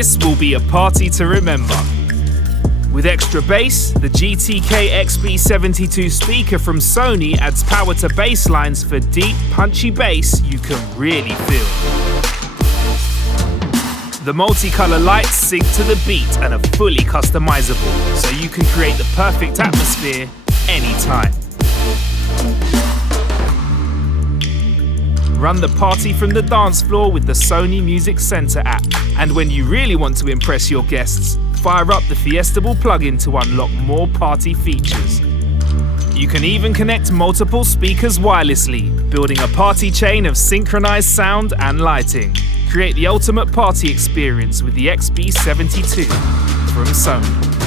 This will be a party to remember. With extra bass, the Gtk Xb72 speaker from Sony adds power to bass lines for deep, punchy bass you can really feel. The multicolour lights sync to the beat and are fully customizable, so you can create the perfect atmosphere anytime. Run the party from the dance floor with the Sony Music Center app. And when you really want to impress your guests, fire up the Fiestable plugin to unlock more party features. You can even connect multiple speakers wirelessly, building a party chain of synchronized sound and lighting. Create the ultimate party experience with the Xb72 from Sony.